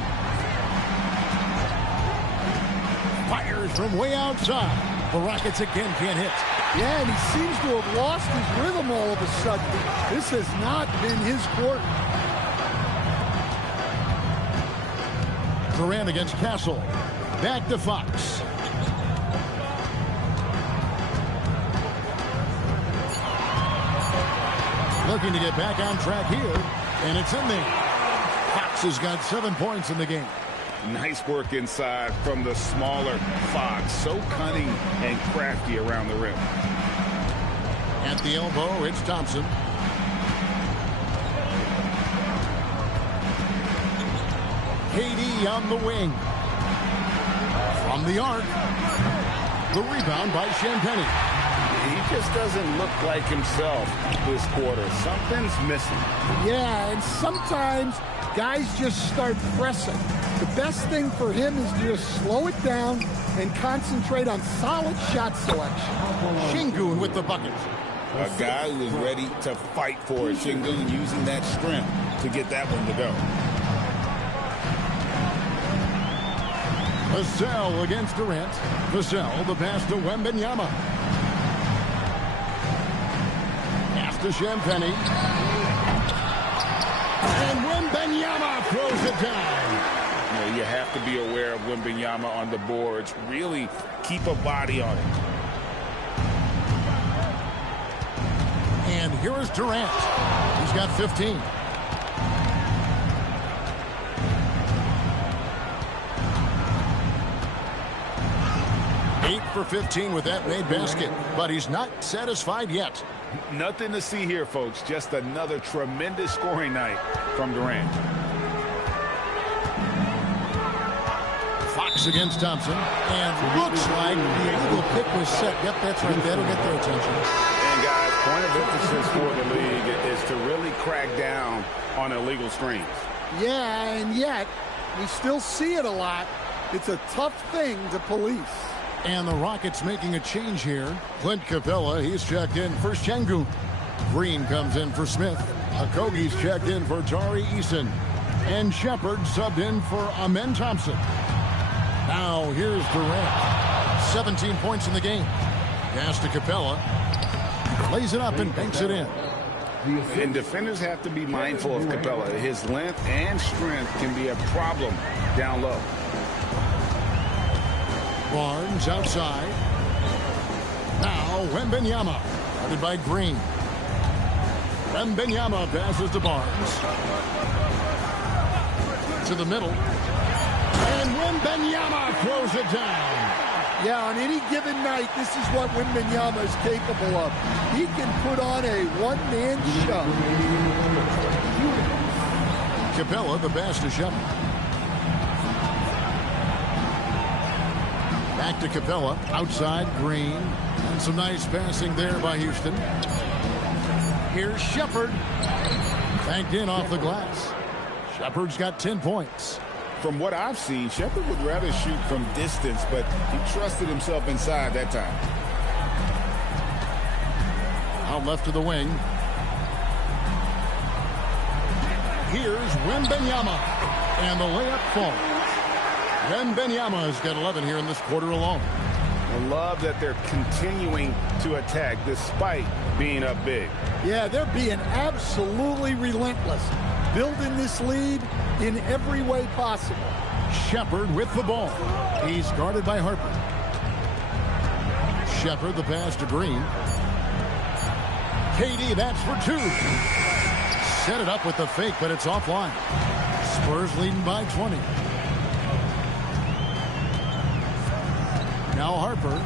Fires from way outside. The Rockets again can't hit. Yeah, and he seems to have lost his rhythm all of a sudden. This has not been his court. Durant against Castle. Back to Fox. Looking to get back on track here. And it's in there. Fox has got 7 points in the game. Nice work inside from the smaller Fox. So cunning and crafty around the rim. At the elbow, it's Thompson. KD on the wing. From the arc. The rebound by Champagnie. He just doesn't look like himself this quarter. Something's missing. Yeah, and sometimes guys just start pressing. The best thing for him is to just slow it down and concentrate on solid shot selection. Şengün with the bucket. A guy who is ready to fight for it. Şengün using that strength to get that one to go. Vassell against Durant. Vassell, the pass to Wembanyama. Pass to Champagnie. And Wembanyama throws it down. You have to be aware of Wembanyama on the boards. Really keep a body on it. And here is Durant. He's got 15. Eight for 15 with that made basket, but he's not satisfied yet. Nothing to see here, folks. Just another tremendous scoring night from Durant. Fox against Thompson, and looks like the illegal pick was set. Yep, that's right. That'll get their attention. And guys, point of emphasis for the league is to really crack down on illegal screens. Yeah, and yet we still see it a lot. It's a tough thing to police. And the Rockets making a change here. Clint Capella, he's checked in for Şengün. Green comes in for Smith. Okogie's checked in for Tari Eason. And Shepard subbed in for Amen Thompson. Now here's Durant. 17 points in the game. Pass to Capella. Lays it up and banks it in. And defenders have to be mindful of Capella. His length and strength can be a problem down low. Barnes outside. Now Wembanyama. Guarded by Green. Wembanyama passes to Barnes. To the middle. And Wembanyama throws it down. Yeah, on any given night, this is what Wembanyama is capable of. He can put on a one-man show. Capella, the pass to Shepard. Back to Capella, outside Green. And some nice passing there by Houston. Here's Shepard. Banked in off the glass. Shepard's got 10 points. From what I've seen, Shepard would rather shoot from distance, but he trusted himself inside that time. Out left to the wing. Here's Wembanyama. And the layup falls. Wembanyama has got 11 here in this quarter alone. I love that they're continuing to attack despite being up big. Yeah, they're being absolutely relentless. building this lead in every way possible. Shepard with the ball. He's guarded by Harper. Shepard, the pass to Green. KD, that's for two. Set it up with the fake, but it's offline. Spurs leading by 20. Now Harper.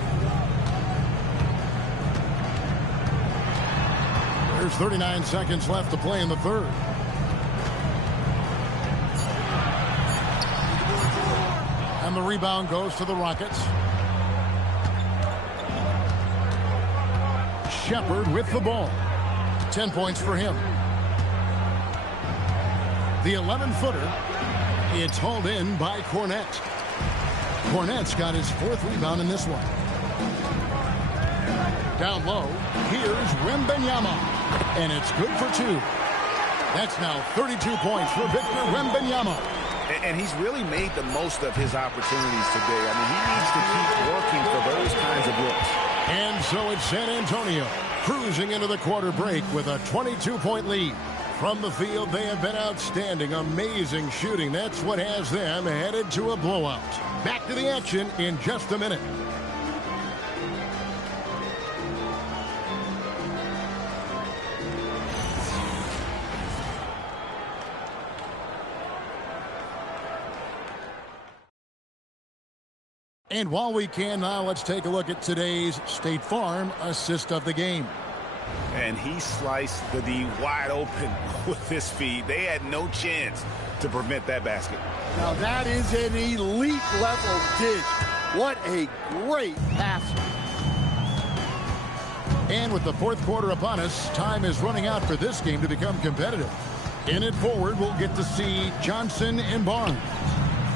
There's 39 seconds left to play in the third. And the rebound goes to the Rockets. Shepard with the ball. 10 points for him. The 11-footer. It's hauled in by Cornette. Cornette's got his fourth rebound in this one. Down low, here's Wembanyama. And it's good for two. That's now 32 points for Victor Wembanyama. And he's really made the most of his opportunities today. I mean, he needs to keep working for those kinds of looks. And so it's San Antonio cruising into the quarter break with a 22-point lead. From the field, they have been outstanding. Amazing shooting. That's what has them headed to a blowout. Back to the action in just a minute. And while we can now, let's take a look at today's State Farm assist of the game. And he sliced the D wide open with his feed. They had no chance to prevent that basket. Now that is an elite level dish. What a great passer. And with the fourth quarter upon us, time is running out for this game to become competitive. In it forward, we'll get to see Johnson and Barnes.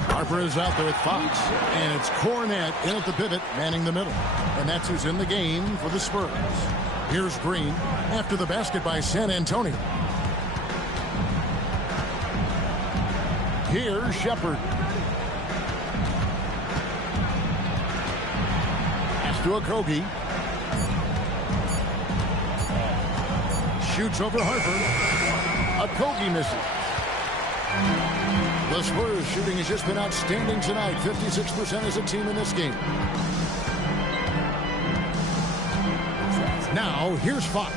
Harper is out there with Fox, and it's Cornette in at the pivot, manning the middle. And that's who's in the game for the Spurs. Here's Green after the basket by San Antonio. Here's Shepard. Pass to Okogie. Shoots over Harper. Okogie misses. The Spurs shooting has just been outstanding tonight. 56% as a team in this game. Now, here's Fox.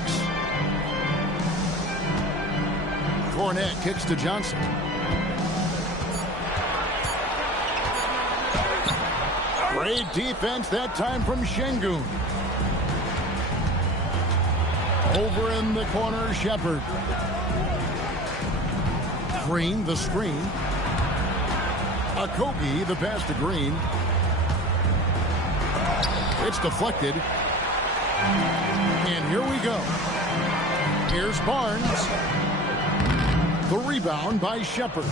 Cornette kicks to Johnson. Great defense that time from Şengün. Over in the corner, Shepard. Green, the screen. Okogie, the pass to Green. It's deflected. And here we go. Here's Barnes. The rebound by Shepard.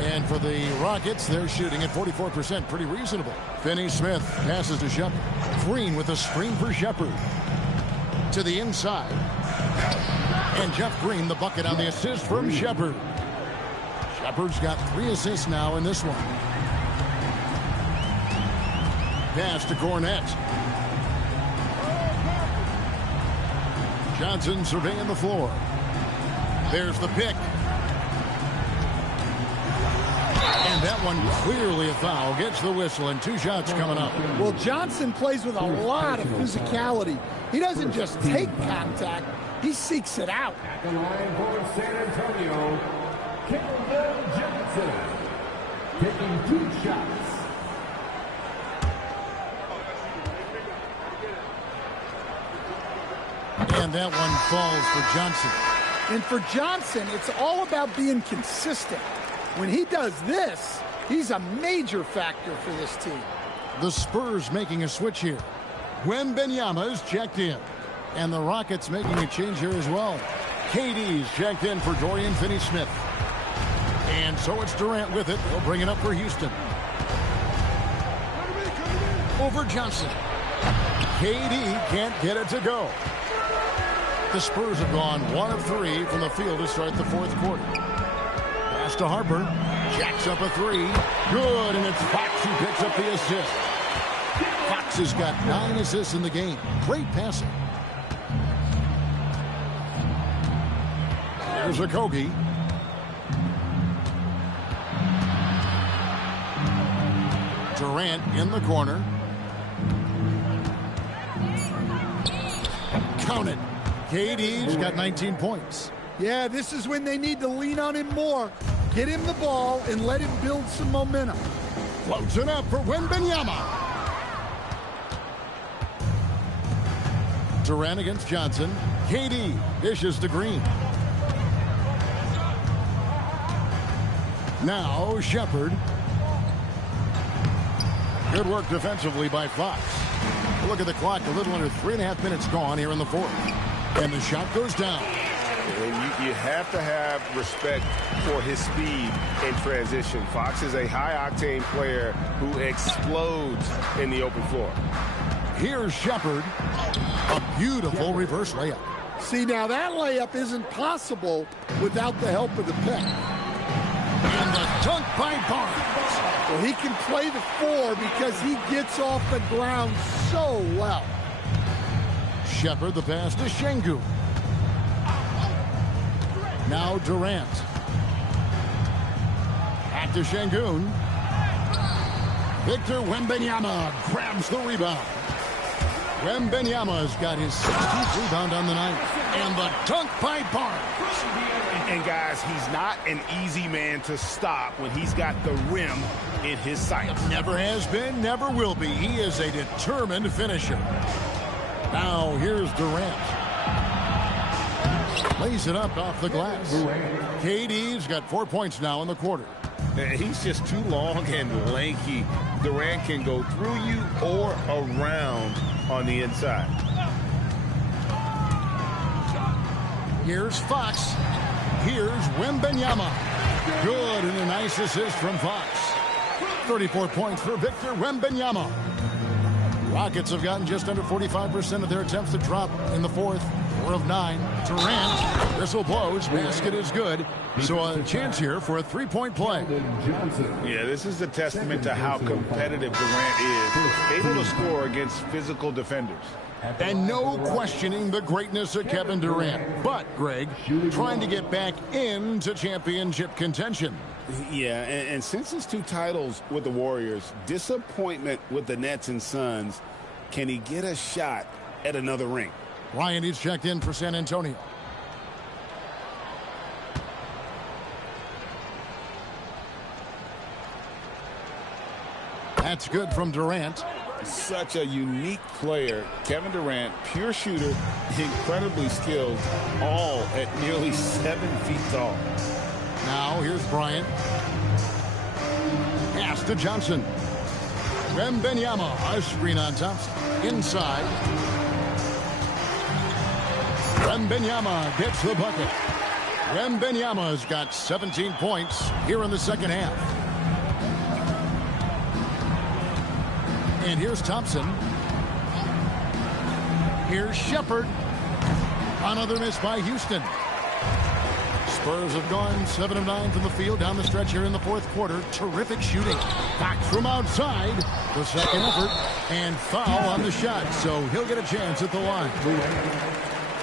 And for the Rockets, they're shooting at 44%. Pretty reasonable. Finney-Smith passes to Shepard. Green with a screen for Shepard. To the inside. And Jeff Green, the bucket on the assist from Shepard. Shepard's got 3 assists now in this one. Pass to Cornette. Johnson surveying the floor. There's the pick. And that one clearly a foul. Gets the whistle and 2 shots coming up. Well, Johnson plays with a lot of physicality. He doesn't just take contact. He seeks it out. At the line for San Antonio, Kevin Johnson taking 2 shots. And that one falls for Johnson. And for Johnson, it's all about being consistent. When he does this, he's a major factor for this team. The Spurs making a switch here. Wembanyama's checked in. And the Rockets making a change here as well. KD's checked in for Dorian Finney-Smith. And so it's Durant with it. He'll bring it up for Houston. Over Johnson. KD can't get it to go. The Spurs have gone 1 of 3 from the field to start the fourth quarter. Pass to Harper. Jacks up a 3. Good, and it's Fox who picks up the assist. Fox has got 9 assists in the game. Great passing. There's Okogie. Durant in the corner. Count it. KD's got 19 points. Yeah, this is when they need to lean on him more. Get him the ball and let him build some momentum. Floats it up for Wembanyama. Durant against Johnson. KD dishes to Green. Now Shepherd. Good work defensively by Fox. Look at the clock. A little under 3.5 minutes gone here in the fourth. And the shot goes down. You have to have respect for his speed in transition. Fox is a high-octane player who explodes in the open floor. Here's Shepherd. A beautiful reverse layup. See, now that layup isn't possible without the help of the pick. And the dunk by Barnes. Well, he can play the 4 because he gets off the ground so well. Shepherd, the pass to Şengün. Now Durant. Back to Şengün. Victor Wembanyama grabs the rebound. Wembanyama's got his 16th rebound on the night. And the dunk by Barnes. And guys, he's not an easy man to stop when he's got the rim in his sight. Never has been, never will be. He is a determined finisher. Now here's Durant. Lays it up off the glass. KD's got 4 points now in the quarter. He's just too long and lanky. Durant can go through you or around on the inside. Here's Fox. Here's Wembanyama. Good, and a nice assist from Fox. 34 points for Victor Wembanyama. Rockets have gotten just under 45% of their attempts to drop in the fourth. 4 of 9. Durant. Whistle blows. Basket is good. So a chance here for a three-point play. Yeah, this is a testament to how competitive Durant is. Able to score against physical defenders. And no questioning the greatness of Kevin Durant. But, Greg, trying to get back into championship contention. Yeah, and since his 2 titles with the Warriors, disappointment with the Nets and Suns, can he get a shot at another ring? Ryan, he's checked in for San Antonio. That's good from Durant. Such a unique player. Kevin Durant, pure shooter, incredibly skilled, all at nearly 7 feet tall. Now here's Bryant. Pass to Johnson. Wembanyama, a screen on Thompson. Inside. Wembanyama gets the bucket. Wembanyama's got 17 points here in the second half. And here's Thompson. Here's Shepherd. Another miss by Houston. Spurs have gone 7 of 9 from the field down the stretch here in the fourth quarter. Terrific shooting. Back from outside. The second effort. And foul on the shot. So he'll get a chance at the line.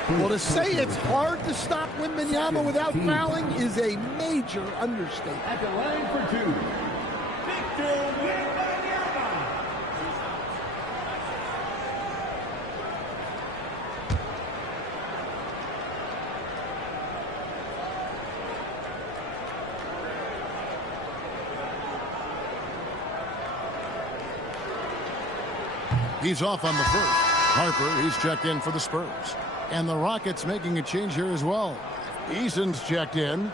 Well, to say it's hard to stop Wembanyama without fouling is a major understatement. At the line for 2, Victor Wembanyama. He's off on the first. Harper, he's checked in for the Spurs. And the Rockets making a change here as well. Eason's checked in.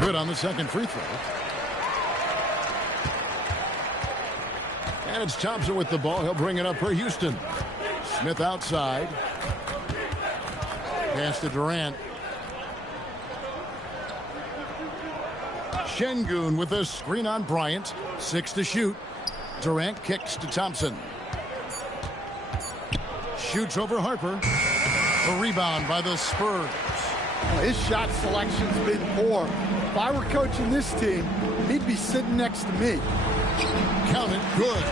Good on the second free throw. And it's Thompson with the ball. He'll bring it up for Houston. Smith outside. Pass to Durant. Şengün with a screen on Bryant. 6 to shoot. Durant kicks to Thompson. Shoots over Harper. A rebound by the Spurs. Well, his shot selection's been poor. If I were coaching this team, he'd be sitting next to me. Count it. Good.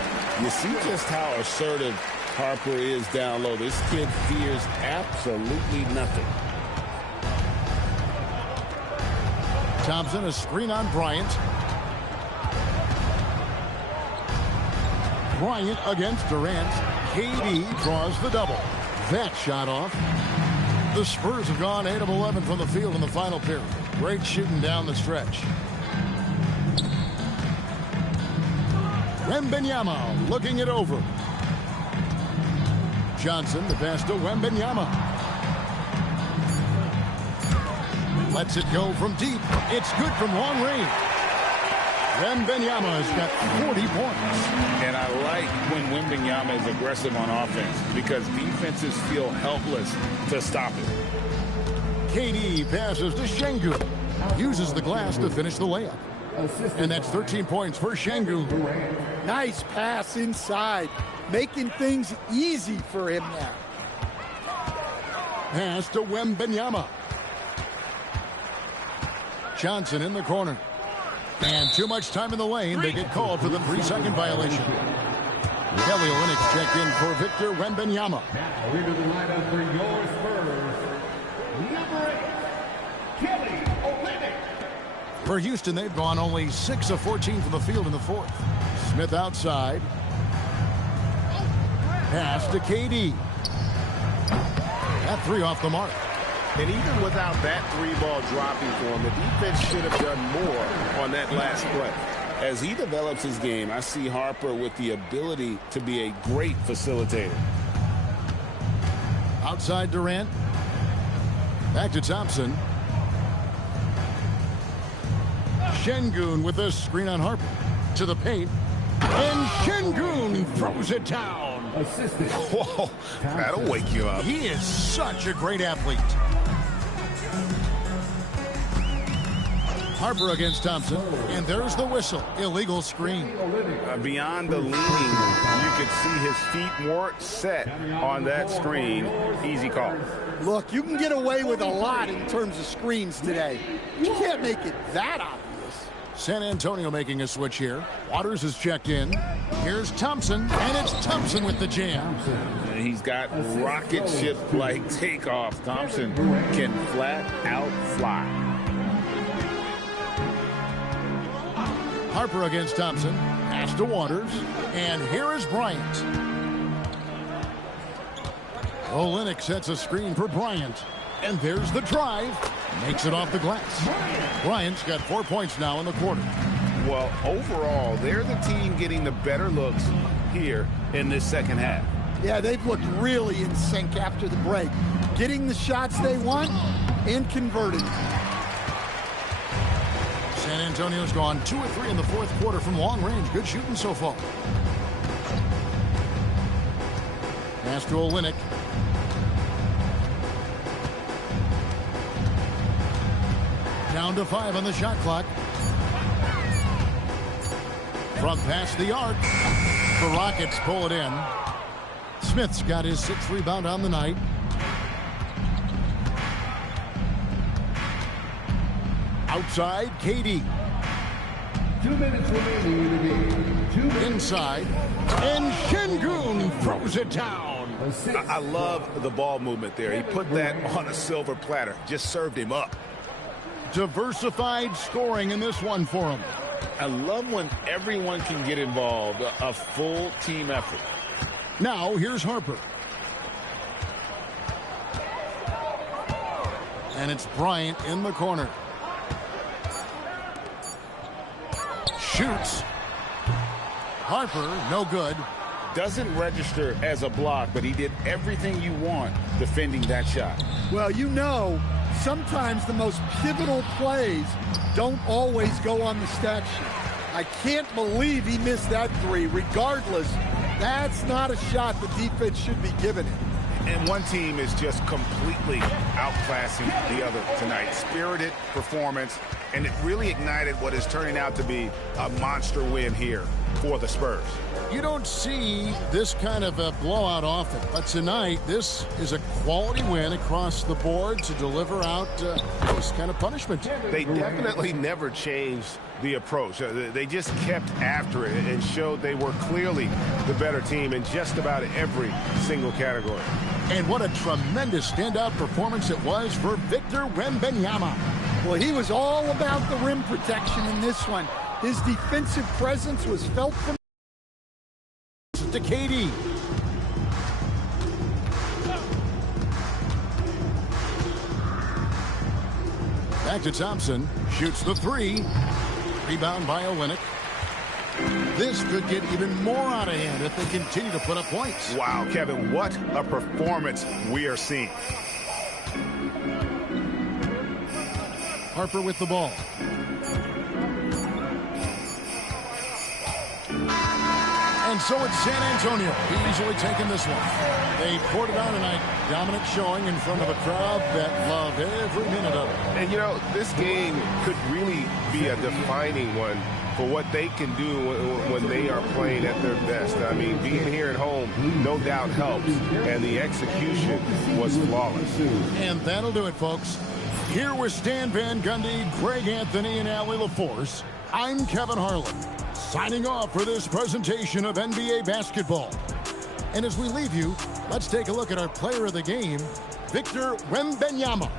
You see just how assertive Harper is down low. This kid fears absolutely nothing. Thompson, a screen on Bryant. Bryant against Durant. KD draws the double. That shot off. The Spurs have gone 8 of 11 from the field in the final period. Great shooting down the stretch. Wembanyama looking it over. Johnson, the pass to Wembanyama. Lets it go from deep. It's good from long range. Wembanyama has got 40 points. And I like when Wembanyama is aggressive on offense because defenses feel helpless to stop it. KD passes to Şengün. Uses the glass to finish the layup. And that's 13 points for Şengün. Nice pass inside, making things easy for him now. Pass to Wembanyama. Johnson in the corner. And too much time in the lane. They get called for the 3-second violation. Kelly Olynyk's checked in for Victor Wembanyama. Now into the lineup for your Spurs, number 8, Kelly Olynyk. For Houston, they've gone only 6 of 14 from the field in the fourth. Smith outside. Pass to KD. That 3 off the mark. And even without that 3-ball dropping for him, the defense should have done more on that last play. As he develops his game, I see Harper with the ability to be a great facilitator. Outside Durant. Back to Thompson. Şengün with a screen on Harper. To the paint. And Şengün throws it down. Assistant. Whoa, that'll wake you up. He is such a great athlete. Harper against Thompson, and there's the whistle. Illegal screen. Beyond the leaning, you could see his feet weren't set on that screen. Easy call. Look, you can get away with a lot in terms of screens today. You can't make it that obvious. San Antonio making a switch here. Waters is checked in. Here's Thompson, and it's Thompson with the jam. He's got rocket ship-like takeoff. Thompson can flat out fly. Harper against Thompson. Pass to Waters. And here is Bryant. Olynyk sets a screen for Bryant. And there's the drive. Makes it off the glass. Bryant's got 4 points now in the quarter. Well, overall, they're the team getting the better looks here in this second half. Yeah, they've looked really in sync after the break. Getting the shots they want and converting. San Antonio's gone 2 of 3 in the fourth quarter from long range. Good shooting so far. Pass to Olynyk. Down to 5 on the shot clock. From past the arc. The Rockets pull it in. Smith's got his 6th rebound on the night. Outside, KD. 2 minutes remaining in the game. 2 minutes. Inside. And Şengün throws it down. I love the ball movement there. He put that on a silver platter. Just served him up. Diversified scoring in this one for him. I love when everyone can get involved, a full team effort. Now, here's Harper. And it's Bryant in the corner. Shoots. Harper, no good. Doesn't register as a block, but he did everything you want defending that shot. Well, you know, sometimes the most pivotal plays don't always go on the stat sheet. I can't believe he missed that 3. Regardless, that's not a shot the defense should be giving him. And one team is just completely outclassing the other tonight. Spirited performance, and it really ignited what is turning out to be a monster win here for the Spurs. You don't see this kind of a blowout often, but tonight this is a quality win across the board to deliver out this kind of punishment. They definitely never changed the approach. They just kept after it and showed they were clearly the better team in just about every single category. And what a tremendous standout performance it was for Victor Wembanyama. Well, he was all about the rim protection in this one. His defensive presence was felt from to KD. Back to Thompson. Shoots the three. Rebound by Olynyk. This could get even more out of hand if they continue to put up points. Wow, Kevin, what a performance we are seeing. Harper with the ball. And so it's San Antonio easily taking this one. They poured it out tonight. Dominant showing in front of a crowd that loved every minute of it. And, you know, this game could really be a defining one for what they can do when they are playing at their best. I mean, being here at home no doubt helps, and the execution was flawless. And that'll do it, folks. Here with Stan Van Gundy, Greg Anthony, and Allie LaForce, I'm Kevin Harlan, signing off for this presentation of NBA basketball. And as we leave you, let's take a look at our player of the game, Victor Wembanyama.